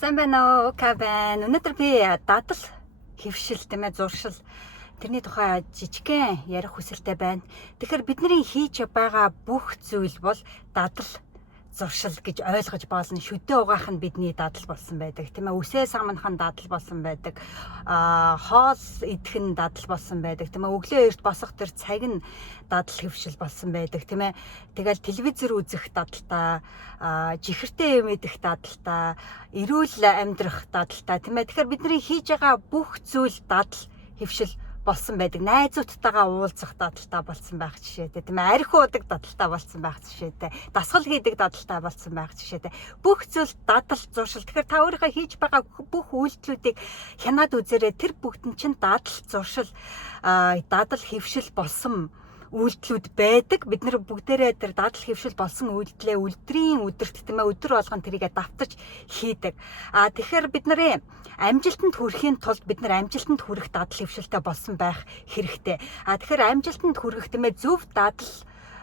Сайн байна уу? Ка байна. Өнөөдөр би дадал хэвшил тэмээ зуршил тэрний тухай жижигхэн ярих хүсэлтэй байна. Тэгэхээр бидний хийж байгаа бүх зүйл бол дадал зуршил гэж ойлгож болно. Шүдээ угаах нь бидний дадал болсон байдаг. Тийм ээ. Үсээ самнах нь дадал болсон байдаг. Хоол идэх нь дадал болсон байдаг. Тийм ээ. Өглөө эрт босох тэр цаг нь дадал хэвшил болсон байдаг. Тийм ээ. Тэгэл телевизэр үзэх дадалтай, жихэртэй юм идэх дадалтай, эрүүл амьдрах дадалтай. Тийм ээ. Тэгэхээр бидний хийж байгаа бүх зүйл дадал хэвшил болсон байдаг. Найзуудтайгаа уулзах дадалтай болсон байх жишээтэй. Тийм ээ. Архи уудаг дадалтай болсон байх жишээтэй. Дасгал хийдэг дадалтай болсон байх жишээтэй. Бүх зүйл дадал зуршил. Тэгэхээр та өөрийнхөө хийж байгаа бүх үйлдэлүүдийг хянаад үзээрэй. Тэр бүгд нь чинь дадал зуршил, дадал хэвшил болсон үйлдэлүүд байдаг. Бид нар бүгдээрээ тэр дадал хэвшил болсон үйлдэлээ өдрийн өдөрт тийм ээ өдөр болгон тэрийгэ давтаж хийдэг. Тэгэхээр бид нарын амжилтанд хүрэхийн тулд бид нар амжилтанд хүрэх дадал хэвшилтэй болсон байх хэрэгтэй. Тэгэхээр амжилтанд хүрэх тийм ээ зөв дадал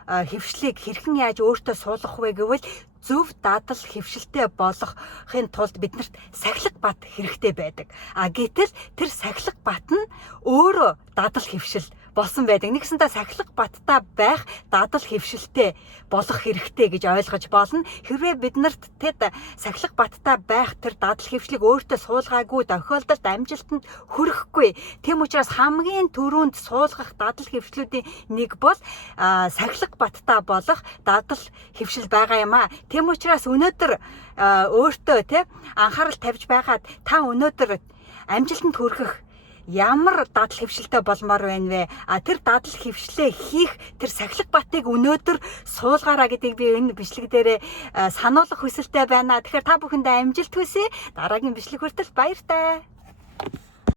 хэвшлийг хэрхэн яаж өөртөө суулгах вэ гэвэл зөв дадал хэвшилтэй болохын тулд биднэрт сахилга бат хэрэгтэй байдаг. Гэтэл тэр сахилга бат нь өөрөө дадал хэвшил болсон байдаг. Нэгсэнтэй сахилга баттай байх дадал хэвшилтэй болох хэрэгтэй гэж ойлгож болно. Хэрвээ биднэрт тэд сахилга баттай байх тэр дадал хэвшлийг өөртөө суулгаагүй тохиолдолд амжилтанд хүрэхгүй. Тийм учраас хамгийн түрүүнд суулгах дадал хэвшлүүдийн нэг бол сахилга баттай болох дадал хэвшил байгаа юм аа. Тийм учраас өнөөдөр өөртөө анхаарал тавьж байгаад та өнөөдөр амжилтанд хүрэхэх ямар дадал хэвшилтэй болмоор байна вэ? Тэр дадал хэвшлээ хийх тэр сахилга батыг өнөөдөр суулгаараа гэдгийг би энэ бичлэг дээрээ сануулгах хүсэлтэй байна. Тэгэхээр та бүхэндээ амжилт хүсье. Дараагийн бичлэг хүртэл баяртай.